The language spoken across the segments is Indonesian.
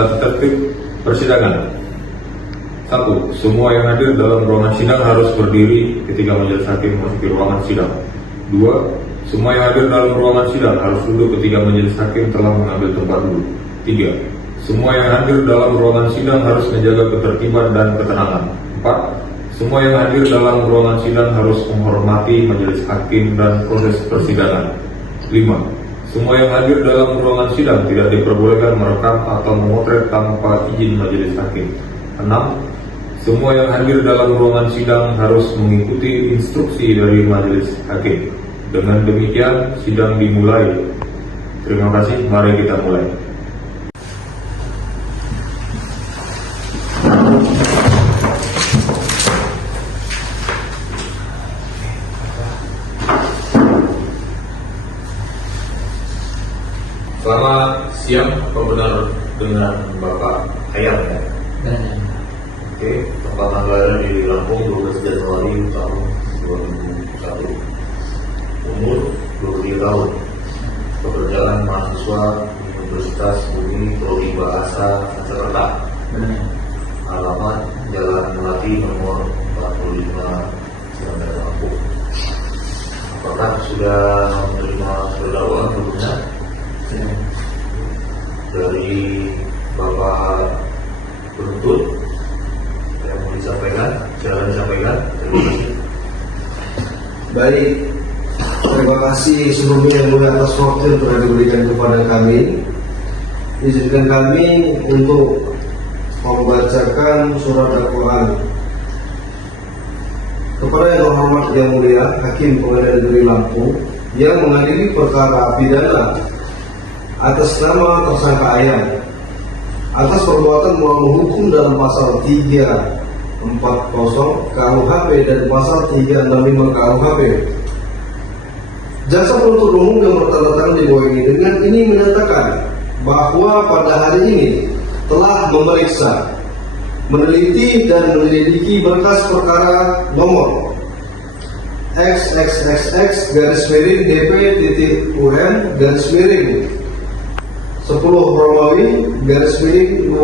Tata tertib persidangan. 1. Semua yang hadir dalam ruangan sidang harus berdiri ketika majelis hakim memasuki ruangan sidang. 2. Semua yang hadir dalam ruangan sidang harus duduk ketika majelis hakim telah mengambil tempat duduk. 3. Semua yang hadir dalam ruangan sidang harus menjaga ketertiban dan ketenangan. 4. Semua yang hadir dalam ruangan sidang harus menghormati majelis hakim dan proses persidangan. 5. Semua yang hadir dalam ruangan sidang tidak diperbolehkan merekam atau memotret tanpa izin majelis hakim. 6. Semua yang hadir dalam ruangan sidang harus mengikuti instruksi dari majelis hakim. Dengan demikian, sidang dimulai. Terima kasih, mari kita mulai. Selamat siang, pembenar dengan Bapak Hayam ya? Oke, tempat tanggal di Lampung 12 Januari tahun 2001. Umur 23 tahun. Pekerjaan mahasiswa Universitas Bumi Prodi Bahasa Sanskerta. Alamat Jalan Melati nomor 45 Sendang Lampung. Apakah sudah menerima perdakwaan sebelumnya? Dari Bapak penuntut yang mau disampaikan, silakan disampaikan. Terima kasih. Baik, terima kasih sebelumnya yang mulia atas waktu yang telah diberikan kepada kami. Izinkan kami untuk membacakan surat dakwaan kepada yang terhormat yang mulia Hakim Pengadilan Negeri Lampung yang mengadili perkara pidana atas nama tersangka Ayam atas perbuatan melawan hukum dalam pasal 340 KUHP dan pasal 365 KUHP. Jaksa penuntut umum yang bertanda di bawah ini menyatakan bahwa pada hari ini telah memeriksa, meneliti dan menyelidiki berkas perkara nomor XXXX-DP.UN-10 Romawi /2024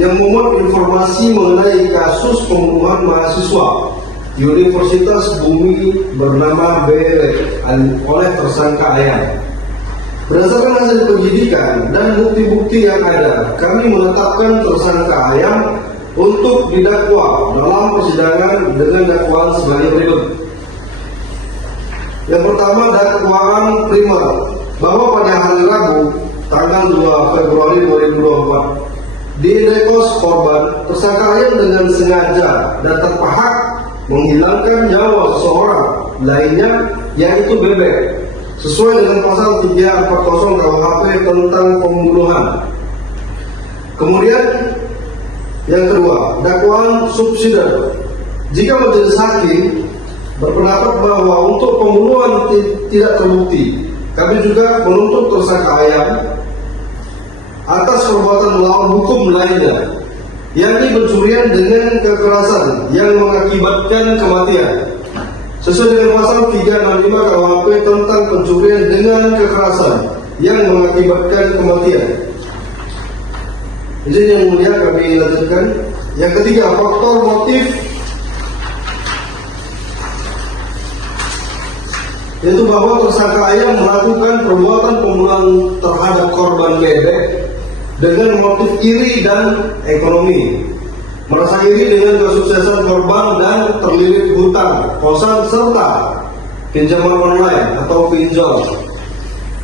yang memuat informasi mengenai kasus pembunuhan mahasiswa Universitas Bumi bernama BL oleh tersangka Ayam. Berdasarkan hasil penyidikan dan bukti-bukti yang ada, kami menetapkan tersangka Ayam untuk didakwa dalam persidangan dengan dakwaan sebagai berikut. Yang pertama, dakwaan primer bahwa pada hari Rabu tanggal 2 Februari 2024 di indekos korban, tersangka Ayam dengan sengaja dan terpahak menghilangkan nyawa seseorang lainnya, yaitu Bebek, sesuai dengan pasal 340 KUHP tentang pembunuhan. Kemudian yang kedua, dakwaan subsidiar. Jika majelis hakim berpendapat bahwa untuk pembunuhan tidak terbukti, kami juga menuntut tersangka Ayam atas perbuatan melawan hukum lainnya, yakni pencurian dengan kekerasan yang mengakibatkan kematian, sesuai dengan pasal 365 KUHP tentang pencurian dengan kekerasan yang mengakibatkan kematian. Izin yang mulia kami lanjutkan. Yang ketiga, faktor motif, yaitu bahwa tersangka Ayam melakukan perbuatan pembunuhan terhadap korban Bebek dengan motif iri dan ekonomi, merasa iri dengan kesuksesan korban dan terlilit hutang, kosan serta pinjaman online atau pinjol.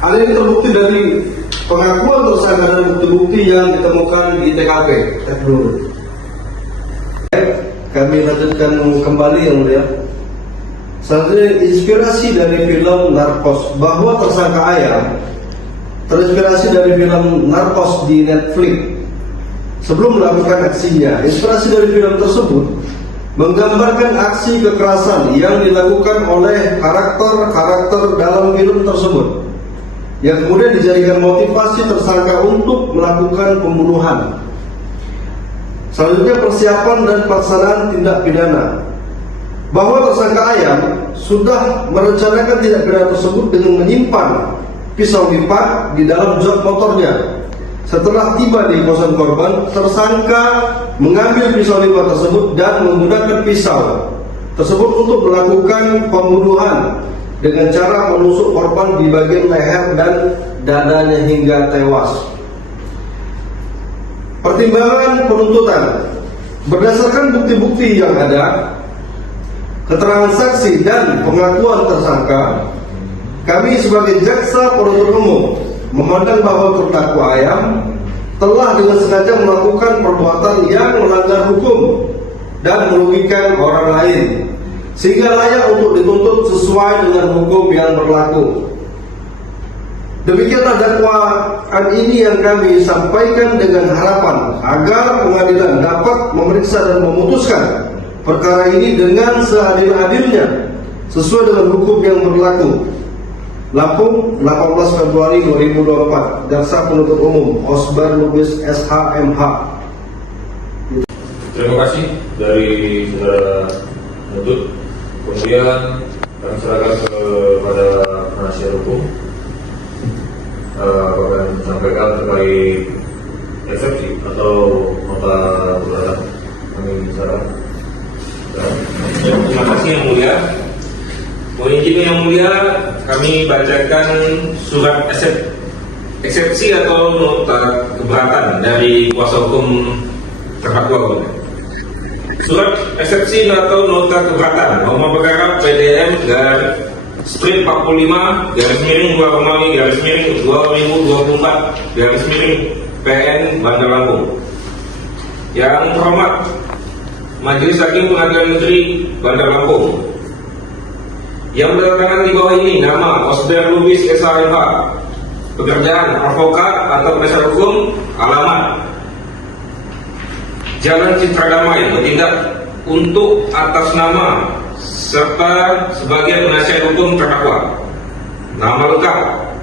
Hal ini terbukti dari pengakuan tersangka dan bukti-bukti yang ditemukan di TKP. Kami lanjutkan kembali yang mulia. Selanjutnya, inspirasi dari film Narcos, bahwa tersangka Ayam terinspirasi dari film Narcos di Netflix sebelum melakukan aksinya. Inspirasi dari film tersebut menggambarkan aksi kekerasan yang dilakukan oleh karakter-karakter dalam film tersebut, yang kemudian dijadikan motivasi tersangka untuk melakukan pembunuhan. Selanjutnya, persiapan dan pelaksanaan tindak pidana, bahwa tersangka Ayam sudah merencanakan tindak pidana tersebut dengan menyimpan pisau lipat di dalam jok motornya. Setelah tiba di kosan korban, tersangka mengambil pisau lipat tersebut dan menggunakan pisau tersebut untuk melakukan pembunuhan dengan cara menusuk korban di bagian leher dan dadanya hingga tewas. Pertimbangan penuntutan berdasarkan bukti-bukti yang ada, keterangan saksi dan pengakuan tersangka, kami sebagai jaksa penuntut umum memandang bahwa terdakwa Ayam telah dengan sengaja melakukan perbuatan yang melanggar hukum dan merugikan orang lain, sehingga layak untuk dituntut sesuai dengan hukum yang berlaku. Demikianlah dakwaan ini yang kami sampaikan dengan harapan agar pengadilan dapat memeriksa dan memutuskan perkara ini dengan seadil-adilnya sesuai dengan hukum yang berlaku. Lampung, 18 Februari 2024. Jaksa Penuntut Umum Osbar Lubis SH.MH. Terima kasih dari saudara penuntut. Kemudian kami serahkan kepada penasihat hukum. Apakah yang disampaikan terkait eksepsi atau nota keberatan? Kami serahkan. Terima kasih yang mulia. Mohon izin yang mulia, kami bacakan surat eksepsi atau nota keberatan dari kuasa hukum terdakwa. Surat eksepsi atau nota keberatan nomor perkara PDM Strip 45 garis miring 2 Romawi garis miring 2024 garis miring PN Bandar Lampung. Yang terhormat Majelis Hakim Pengadilan Negeri Bandar Lampung, yang bertangan di bawah ini nama Osbar Lubis SH.MH, pekerjaan advokat atau penasihat hukum, alamat Jalan Citra Damai, bertindak untuk atas nama serta sebagai penasihat hukum terdakwa. Nama lengkap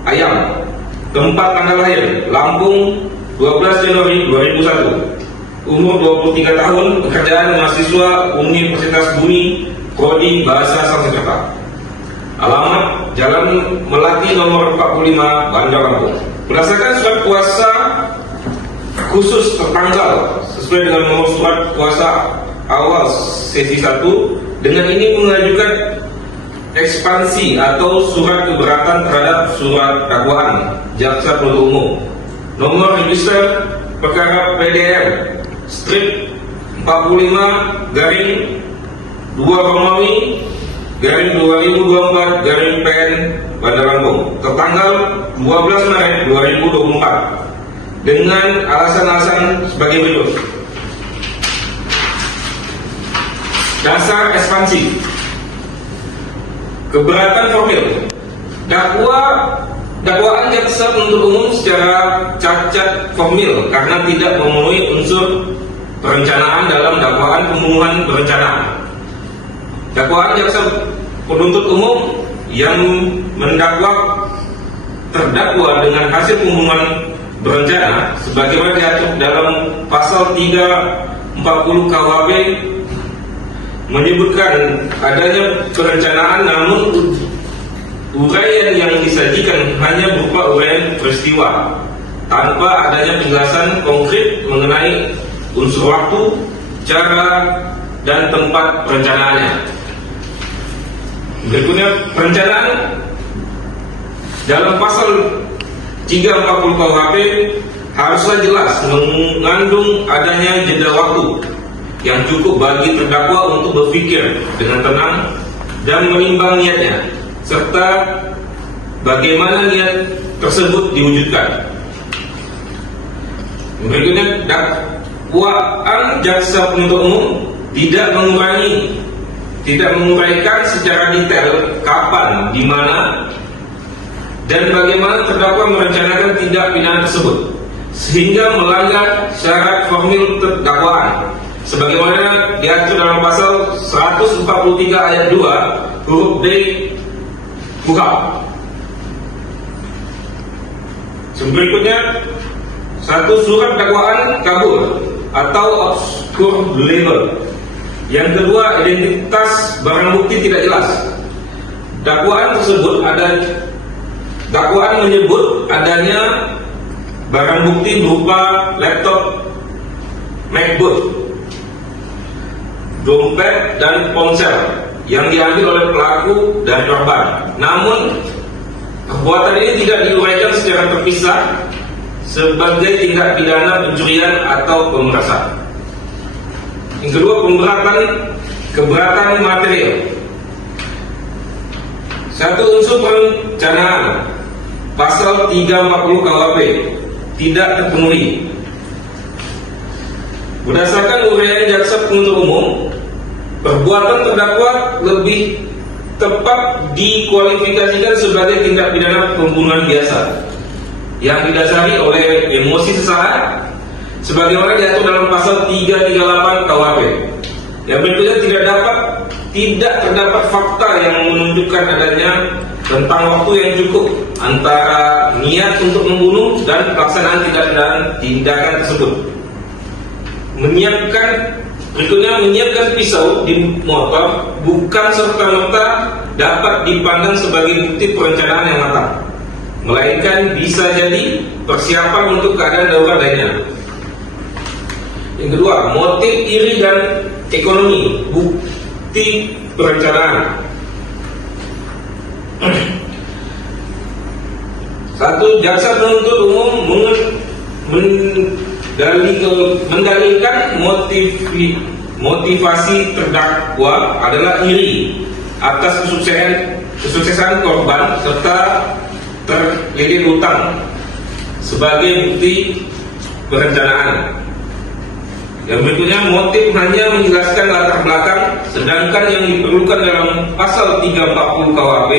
Ayam, tempat tanggal lahir Lampung 12 Januari 2001, umur 23 tahun, pekerjaan mahasiswa Universitas Bumi, prodi Bahasa Sanskerta. Alamat Jalan Melati nomor 45 Bandar Lampung. Berdasarkan surat kuasa khusus tertanggal sesuai dengan nomor surat kuasa awal sesi 1, dengan ini mengajukan ekspansi atau surat keberatan terhadap surat dakwaan jaksa penuntut umum nomor register perkara PDM strip 45 garing 2 Romawi garing 2024 garing PN Bandar Lampung tertanggal 12 Maret 2024 dengan alasan-alasan sebagai berikut. Dasar ekspansi keberatan formil. Dakwaan jaksa penuntut umum secara cacat formil karena tidak memenuhi unsur perencanaan dalam dakwaan pembunuhan berencana. Dakwaan jaksa penuntut umum yang mendakwa terdakwa dengan hasil pembunuhan berencana sebagaimana diatur dalam pasal 340 KUHP menyebutkan adanya perencanaan, namun uraian yang disajikan hanya berupa uraian peristiwa tanpa adanya penjelasan konkret mengenai unsur waktu, cara, dan tempat perencanaannya. Berikutnya, perencanaan dalam pasal 340 KUHP haruslah jelas mengandung adanya jeda waktu yang cukup bagi terdakwa untuk berpikir dengan tenang dan menimbang niatnya, serta bagaimana niat tersebut diwujudkan. Berikutnya, dakwaan jaksa penuntut umum tidak menguraikan secara detail kapan, di mana, dan bagaimana terdakwa merencanakan tindak pidana tersebut, sehingga melanggar syarat formil dakwaan sebagaimana diatur dalam pasal 143 ayat 2 huruf D KUHP. Berikutnya, satu, surat dakwaan kabur atau obscure label. Yang kedua, identitas barang bukti tidak jelas. Dakwaan menyebut adanya barang bukti berupa laptop MacBook, dompet dan ponsel yang diambil oleh pelaku dan korban. Namun perbuatan ini tidak diuraikan secara terpisah sebagai tindak pidana pencurian atau pemerasan. Yang kedua, keberatan material. Satu unsur perencanaan, pasal 340 KUHP tidak terpenuhi. Berdasarkan uraian jaksa penuntut umum, perbuatan terdakwa lebih tepat dikualifikasikan sebagai tindak pidana pembunuhan biasa yang didasari oleh emosi sesaat sebagaimana diatur dalam pasal 338 KUHP. Yang berikutnya tidak terdapat fakta yang menunjukkan adanya rentang waktu yang cukup antara niat untuk membunuh dan pelaksanaan tindakan tersebut. Menyiapkan pisau di motor bukan serta-merta dapat dipandang sebagai bukti perencanaan yang matang, melainkan bisa jadi persiapan untuk keadaan darurat lainnya. Yang kedua, motif iri dan ekonomi, bukti perencanaan. Satu, jaksa penuntut umum mendalilkan motivasi terdakwa adalah iri atas kesuksesan korban serta terlilit hutang sebagai bukti perencanaan. Yang berikutnya, motif hanya menjelaskan latar belakang, sedangkan yang diperlukan dalam pasal 340 KUHP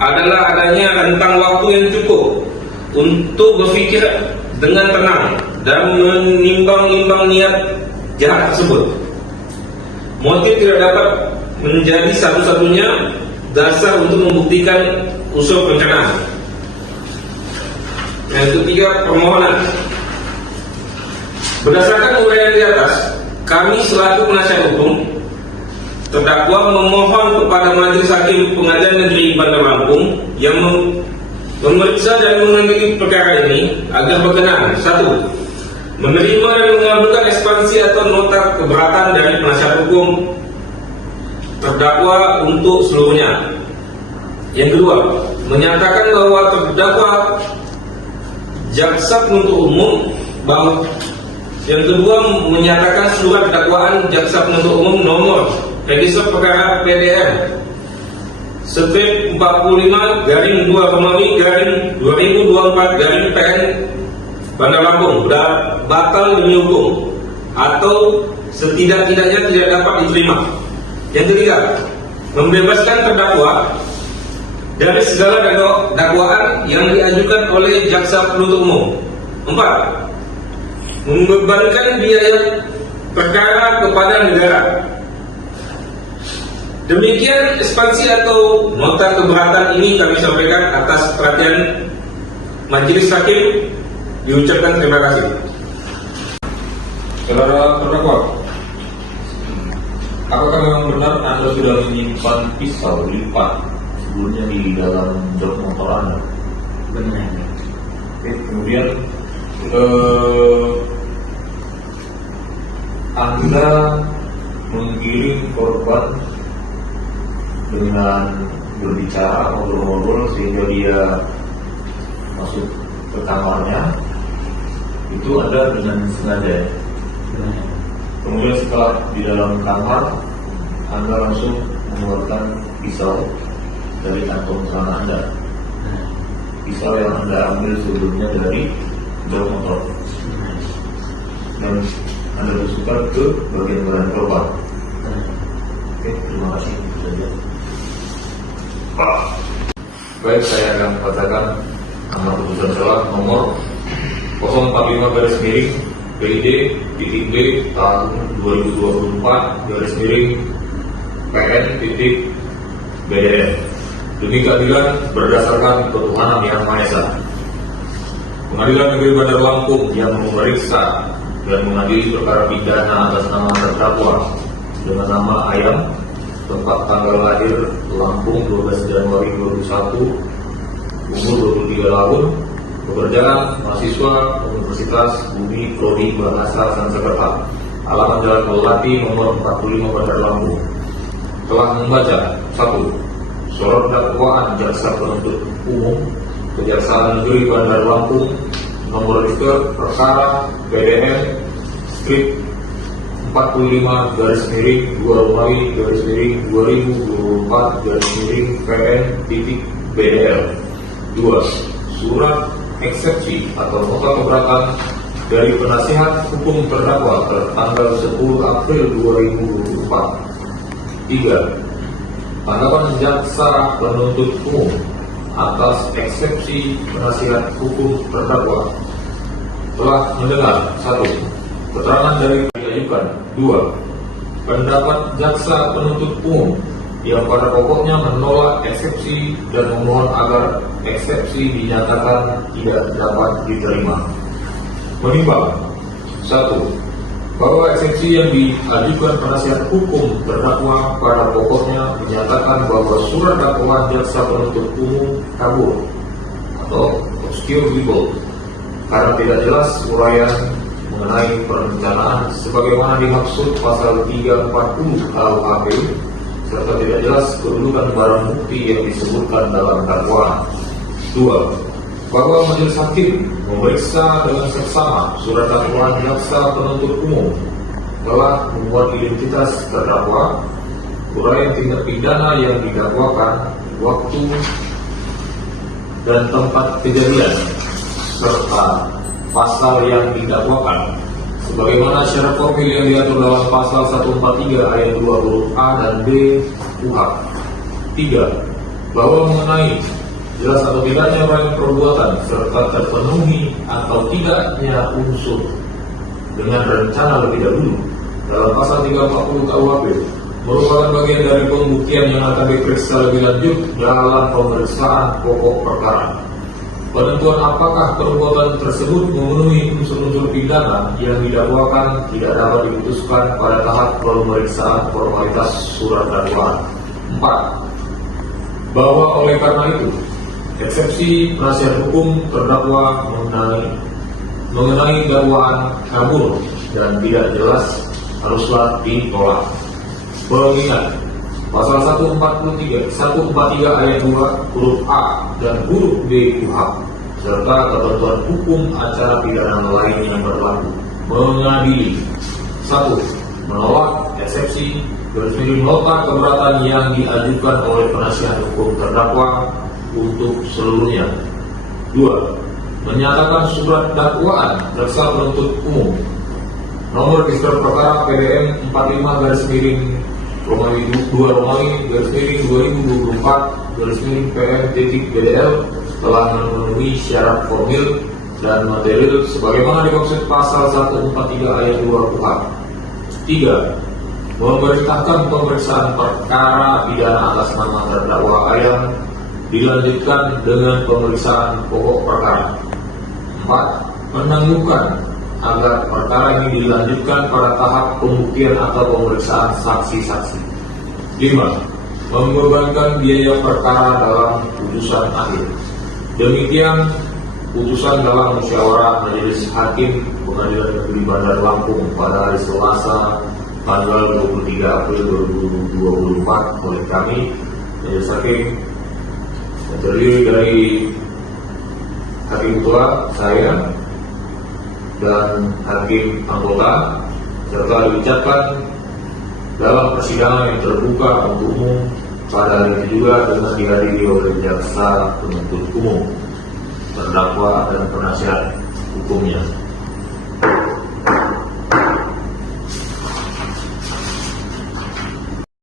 adalah adanya rentang waktu yang cukup untuk berpikir dengan tenang dan menimbang-nimbang niat jahat tersebut. Motif tidak dapat menjadi satu-satunya dasar untuk membuktikan unsur perencanaan. Yang ketiga, permohonan. Berdasarkan uraian di atas, kami selaku penasihat hukum terdakwa memohon kepada Majelis Hakim Pengadilan Negeri Bandar Lampung yang memeriksa dan mengadili perkara ini agar berkenan: 1. Menerima dan mengabulkan ekspansi atau nota keberatan dari penasihat hukum terdakwa untuk seluruhnya. Yang kedua, menyatakan bahwa terdakwa jaksa penuntut umum menyatakan surat dakwaan jaksa penuntut umum nomor register perkara PDN Strip 45-2-2024-PN Bandar Lampung batal demi hukum atau setidak-tidaknya tidak dapat diterima. Yang ketiga, membebaskan terdakwa dari segala dakwaan yang diajukan oleh jaksa penuntut umum. 4. Membebankan biaya perkara kepada negara. Demikian ekspansi atau nota keberatan ini kami sampaikan atas perhatian Majelis Hakim. Diucapkan terima kasih. Saudara terdakwa, apakah memang benar Anda sudah menyimpan pisau lipat sebelumnya di dalam jok motor Anda? Benar. Oke, kemudian Anda menggiring korban dengan berbicara, ngobrol-ngobrol sehingga dia masuk ke kamarnya. Itu Anda dengan sengaja ya? Benar. Kemudian setelah di dalam kamar, Anda langsung mengeluarkan pisau dari kantong celana Anda. Pisau yang Anda ambil sebelumnya dari jok motor. Dan Anda tusukkan ke bagian korban. Oke, terima kasih. Baik, saya akan bacakan amar putusan selah nomor 045-PID-B tahun 2024-PN-BDN. Demi keadilan berdasarkan ketuhanan Yang Maha Esa. Pengadilan Negeri Bandar Lampung yang memeriksa dan mengadili perkara pidana atas nama terdakwa dengan nama Ayam, tempat tanggal lahir Lampung 12 Januari 2021, umur 23 tahun, Pekerjaan mahasiswa Universitas Bumi Prodi Bahasa Sanskerta, alamat Jalan Melati nomor 45 Bandar Lampung, telah membaca 1. Surat dakwaan jaksa penuntut umum Kejaksaan Negeri Bandar Lampung nomor register perkara PDM strip 45-2024-PN.BDL. 2. Surat eksepsi atau nota keberatan dari penasihat hukum terdakwa tertanggal 10 April 2024. 3. Tanggapan jaksa penuntut umum atas eksepsi penasihat hukum terdakwa telah mendengar 1. Keterangan dari diajukan. 2. Pendapat jaksa penuntut umum yang pada pokoknya menolak eksepsi dan memohon agar eksepsi dinyatakan tidak dapat diterima. Menimbang 1. Bahwa eksepsi yang diajukan penasihat hukum terdakwa pada pokoknya menyatakan bahwa surat dakwaan jaksa penuntut umum kabur atau obscure legal karena tidak jelas uraian mengenai perencanaan sebagaimana dimaksud pasal 340 KUHP serta tidak jelas kedudukan barang bukti yang disebutkan dalam dakwaan. 2. Bahwa majelis hakim memeriksa dengan seksama surat dakwaan jaksa penuntut umum telah membuat identitas terdakwa, uraian tindak pidana yang didakwakan, waktu dan tempat kejadian, serta pasal yang didakwakan sebagaimana syarat formil yang diatur dalam pasal 143 ayat 2 huruf A dan B KUHP. 3. Bahwa mengenai jelas atau tidaknya uraian perbuatan serta terpenuhi atau tidaknya unsur dengan rencana lebih dahulu dalam pasal 340 KUHP merupakan bagian dari pembuktian yang akan diperiksa lebih lanjut dalam pemeriksaan pokok perkara. Penentuan apakah perbuatan tersebut memenuhi unsur-unsur pidana yang didakwakan tidak dapat diputuskan pada tahap pemeriksaan formalitas surat dakwaan. 4. Bahwa oleh karena itu eksepsi penasihat hukum terdakwa mengenai dakwaan kabur dan tidak jelas haruslah ditolak. Mengingat pasal 143 ayat 2 huruf A dan huruf B KUHP serta ketentuan hukum acara pidana lain yang berlaku mengadili 1. Menolak eksepsi nota keberatan yang diajukan oleh penasihat hukum terdakwa untuk seluruhnya. 2. Menyatakan surat dakwaan jaksa penuntut umum nomor register perkara PDM 45-2024-PN.BDL telah memenuhi syarat formil dan material sebagaimana dimaksud pasal 143 ayat 2 KUHP. 3. Memerintahkan pemeriksaan perkara pidana atas nama terdakwa ayam dilanjutkan dengan pemeriksaan pokok perkara. 4. Menangguhkan agar perkara ini dilanjutkan pada tahap pembuktian atau pemeriksaan saksi-saksi. 5. Membebankan biaya perkara dalam putusan akhir. Demikian putusan dalam musyawarah Majelis Hakim Pengadilan Negeri Bandar Lampung pada hari Selasa tanggal 23 April 2024 oleh kami Majelis Hakim terdiri dari Hakim Ketua saya dan Hakim Anggota serta diucapkan dalam persidangan yang terbuka untuk umum pada hari ini juga dengan dihadiri oleh jaksa penuntut umum, terdakwa dan penasihat hukumnya.